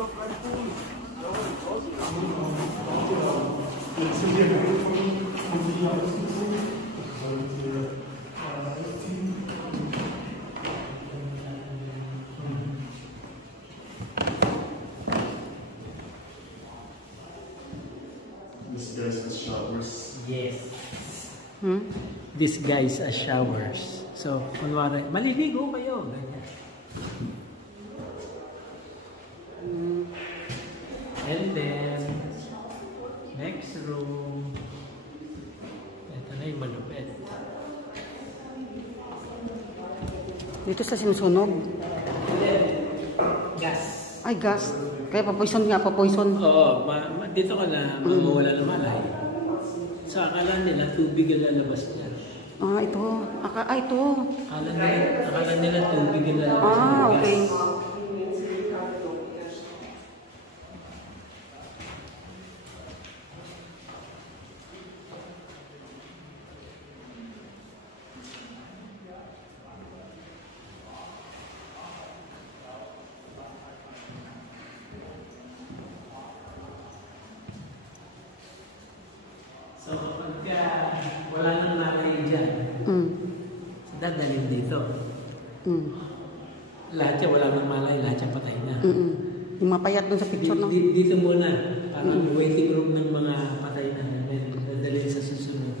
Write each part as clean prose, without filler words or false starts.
This guy's a showers. Yes. These guys are showers. So, kunwari, maliligo kayo. Ganyan. And then, next room. Ito na yung malupit. Dito sa sinusunog. Gas. Ay, gas. Kaya papoison nga, papoison. Oo, dito ka na mawawala ng malay. So, akala nila tubig ang lalabas niya. Ah, ito. Ito. Akala nila tubig ang lalabas niya. Ah, okay. So, pagka wala nang malay dyan, dadalhin dito. Lahat yan, wala nang malay, lahat yan patay na. Yung mapayat dun sa picture, no? Dito muna, parang waiting room ng mga patay na. Then, dadalhin sa susunod.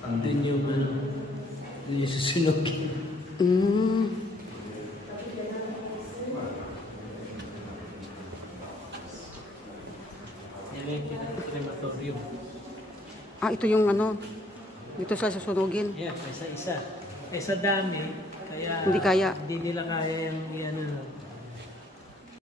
Doon yung susunog. Yan yung crematorium. Ah, ito yung ano, dito sa susunugin. Yeah, isa-isa. Eh sa dami, kaya Hindi kaya. Hindi nila kaya yung